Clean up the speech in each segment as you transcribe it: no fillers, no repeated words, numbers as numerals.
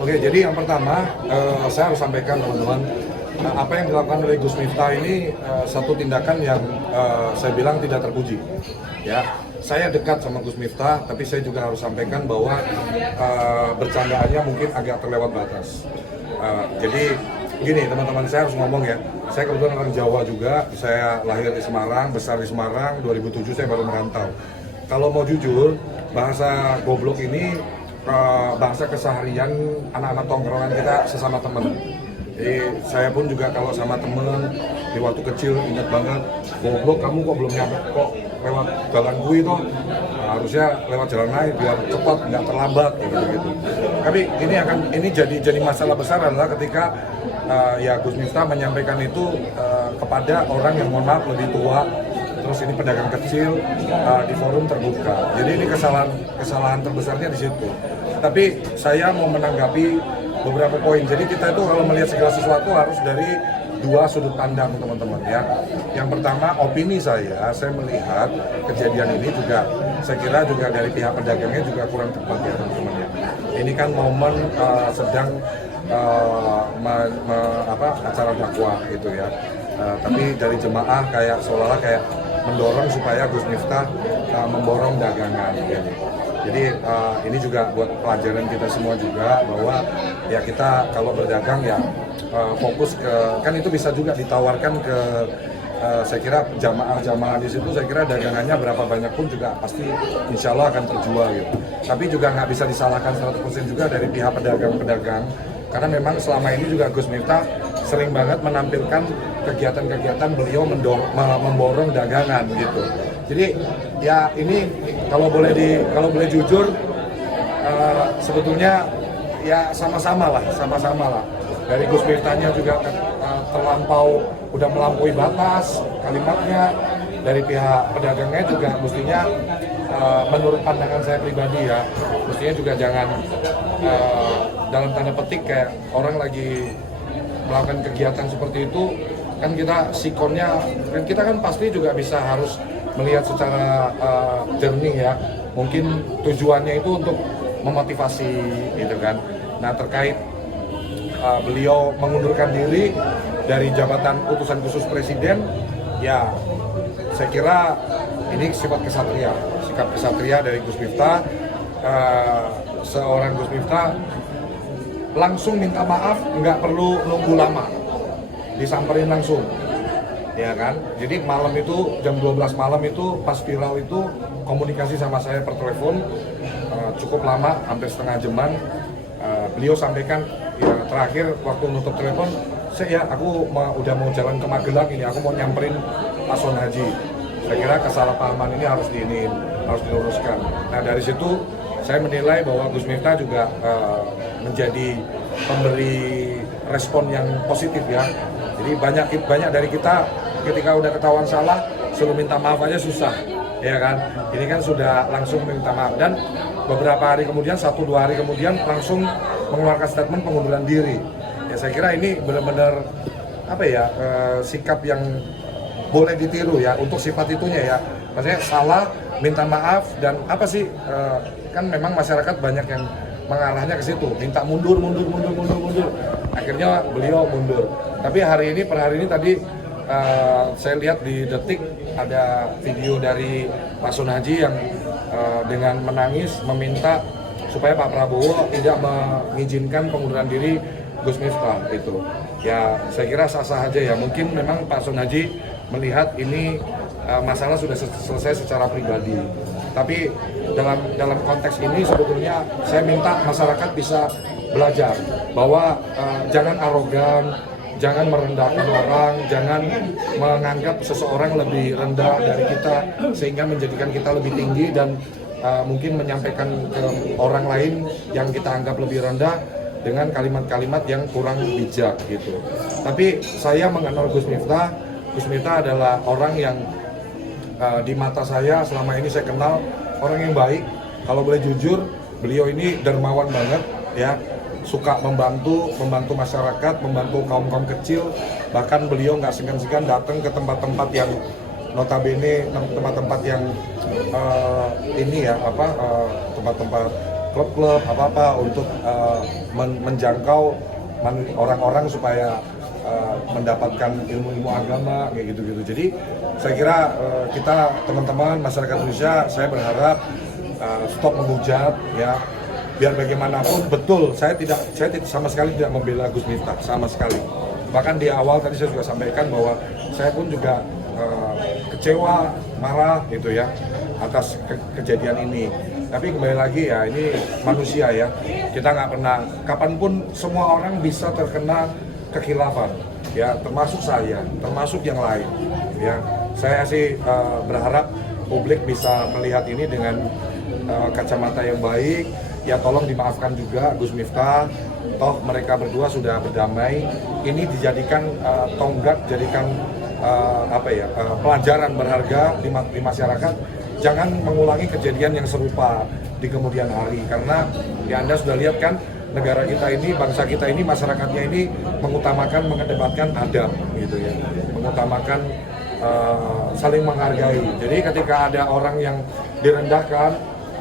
Oke, jadi yang pertama saya harus sampaikan teman-teman, apa yang dilakukan oleh Gus Miftah ini satu tindakan yang saya bilang tidak terpuji. Ya, saya dekat sama Gus Miftah, tapi saya juga harus sampaikan bahwa bercandaannya mungkin agak terlewat batas. Jadi gini teman-teman, saya harus ngomong ya, saya kebetulan orang Jawa juga, saya lahir di Semarang, besar di Semarang, 2007 saya baru merantau. Kalau mau jujur, bahasa goblok ini bahasa keseharian anak-anak tongkrongan kita sesama temen. Jadi saya pun juga kalau sama temen di waktu kecil ingat banget, goblok kamu kok belum nyampe, kok lewat jalan gue itu harusnya lewat jalan lain biar cepat nggak terlambat gitu. Tapi ini jadi masalah besar adalah ketika ya Gus Miftah menyampaikan itu kepada orang yang mohon maaf lebih tua, terus ini pedagang kecil di forum terbuka. Jadi ini kesalahan terbesarnya di situ. Tapi saya mau menanggapi beberapa poin. Jadi kita itu kalau melihat segala sesuatu harus dari dua sudut pandang teman-teman ya. Yang pertama, opini saya melihat kejadian ini juga saya kira juga dari pihak pedagangnya juga kurang tepat ya teman-teman ya. Ini kan momen sedang acara dakwah gitu ya. Tapi dari jemaah kayak seolah-olah kayak mendorong supaya Gus Miftah memborong dagangan gitu. Jadi ini juga buat pelajaran kita semua juga bahwa ya kita kalau berdagang ya fokus ke, kan itu bisa juga ditawarkan ke saya kira jamaah-jamaah di situ, saya kira dagangannya berapa banyak pun juga pasti insya Allah akan terjual gitu. Tapi juga nggak bisa disalahkan 100% juga dari pihak pedagang-pedagang, karena memang selama ini juga Gus Miftah sering banget menampilkan kegiatan-kegiatan beliau memborong dagangan gitu. Jadi ya ini kalau boleh jujur sebetulnya ya sama-sama lah. Dari Gus Miftahnya juga udah melampaui batas kalimatnya, dari pihak pedagangnya juga mestinya menurut pandangan saya pribadi ya, mestinya juga jangan dalam tanda petik kayak orang lagi melakukan kegiatan seperti itu kan kita sikonnya kan kita kan pasti juga bisa harus melihat secara jernih ya, mungkin tujuannya itu untuk memotivasi gitu kan. Nah terkait beliau mengundurkan diri dari jabatan utusan khusus presiden, ya saya kira ini sikap kesatria dari Gus Miftah. Seorang Gus Miftah langsung minta maaf, nggak perlu nunggu lama, disamperin langsung. Ya kan, jadi malam itu jam 12 malam itu pas viral itu komunikasi sama saya per telepon cukup lama, hampir setengah jaman. Beliau sampaikan ya terakhir waktu nutup telepon, aku udah mau jalan ke Magelang ini, aku mau nyamperin Pak Son Haji. Saya kira kesalahpahaman ini harus diluruskan. Nah dari situ saya menilai bahwa Gus Miftah juga menjadi pemberi respon yang positif ya. Jadi banyak dari kita ketika udah ketahuan salah suruh minta maaf aja susah, ya kan? Ini kan sudah langsung minta maaf dan beberapa hari kemudian, 1-2 hari kemudian langsung mengeluarkan statement pengunduran diri. Ya saya kira ini benar-benar sikap yang boleh ditiru ya untuk sifat itunya ya. Maksudnya salah, minta maaf dan kan memang masyarakat banyak yang mengarahnya ke situ, minta mundur. Akhirnya beliau mundur. Tapi per hari ini tadi saya lihat di Detik ada video dari Pak Son Haji yang dengan menangis meminta supaya Pak Prabowo tidak mengizinkan pengunduran diri Gus Miftah itu. Ya saya kira sah-sah aja ya. Mungkin memang Pak Son Haji melihat ini masalah sudah selesai secara pribadi. Tapi dalam konteks ini sebetulnya saya minta masyarakat bisa belajar bahwa jangan arogan, jangan merendahkan orang, jangan menganggap seseorang lebih rendah dari kita sehingga menjadikan kita lebih tinggi dan mungkin menyampaikan ke orang lain yang kita anggap lebih rendah dengan kalimat-kalimat yang kurang bijak gitu. Tapi saya mengenal Gus Miftah. Gus Miftah adalah orang yang di mata saya selama ini saya kenal orang yang baik. Kalau boleh jujur, beliau ini dermawan banget ya. Suka membantu masyarakat, membantu kaum kecil. Bahkan beliau nggak segan-segan datang ke tempat-tempat yang notabene tempat-tempat yang tempat-tempat klub-klub apa-apa untuk menjangkau orang-orang supaya mendapatkan ilmu-ilmu agama kayak gitu-gitu. Jadi saya kira kita teman-teman masyarakat Indonesia, saya berharap stop menghujat ya. Biar bagaimanapun betul saya sama sekali tidak membela Gus Miftah sama sekali. Bahkan di awal tadi saya juga sampaikan bahwa saya pun juga kecewa, marah gitu ya atas kejadian ini. Tapi kembali lagi ya, ini manusia ya. Kita nggak pernah, kapanpun semua orang bisa terkena kekhilafan ya, termasuk saya, termasuk yang lain ya. Saya sih berharap publik bisa melihat ini dengan kacamata yang baik. Ya tolong dimaafkan juga Gus Miftah, toh mereka berdua sudah berdamai. Ini dijadikan tonggak, jadikan pelajaran berharga di masyarakat. Jangan mengulangi kejadian yang serupa di kemudian hari, karena ya Anda sudah lihat kan, negara kita ini, bangsa kita ini, masyarakatnya ini mengedepankan adab gitu ya, mengutamakan saling menghargai. Jadi ketika ada orang yang direndahkan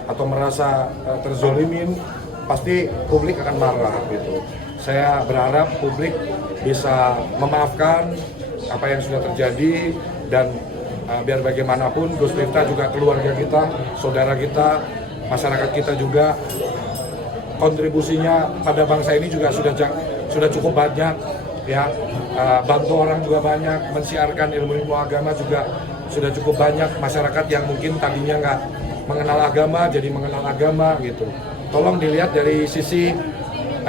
atau merasa terzolimin, pasti publik akan marah gitu. Saya berharap publik bisa memaafkan apa yang sudah terjadi, dan biar bagaimanapun Gus Miftah juga keluarga kita, saudara kita, masyarakat kita juga, kontribusinya pada bangsa ini juga sudah cukup banyak ya. Bantu orang juga banyak, mensiarkan ilmu-ilmu agama juga sudah cukup banyak. Masyarakat yang mungkin tadinya nggak mengenal agama jadi mengenal agama gitu. Tolong dilihat dari sisi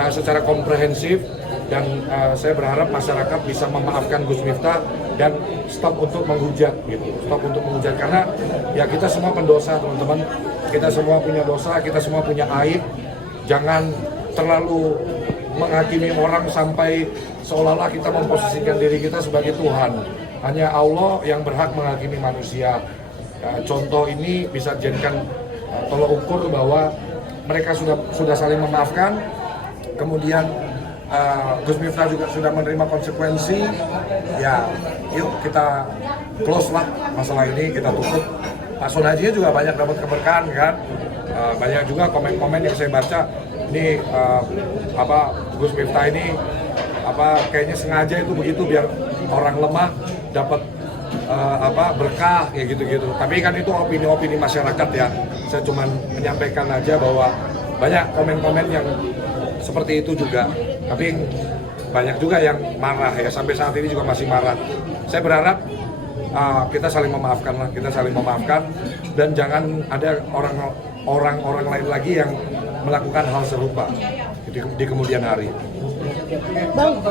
secara komprehensif, dan saya berharap masyarakat bisa memaafkan Gus Miftah dan stop untuk menghujat gitu. Stop untuk menghujat, karena ya kita semua pendosa teman-teman. Kita semua punya dosa, kita semua punya aib. Jangan terlalu menghakimi orang sampai seolah-olah kita memposisikan diri kita sebagai Tuhan. Hanya Allah yang berhak menghakimi manusia. Contoh ini bisa dijadikan tolok ukur bahwa mereka sudah saling memaafkan, kemudian Gus Miftah juga sudah menerima konsekuensi. Ya, yuk kita close lah masalah ini, kita tutup. Pak Sonaji juga banyak dapat keberkahan kan, banyak juga komen-komen yang saya baca. Ini Gus Miftah ini kayaknya sengaja itu begitu biar orang lemah dapat berkah ya gitu-gitu. Tapi kan itu opini-opini masyarakat ya. Saya cuma menyampaikan aja bahwa banyak komen-komen yang seperti itu juga. Tapi banyak juga yang marah ya, sampai saat ini juga masih marah. Saya berharap kita saling memaafkan lah, kita saling memaafkan, dan jangan ada orang-orang lain lagi yang melakukan hal serupa di kemudian hari. Bang,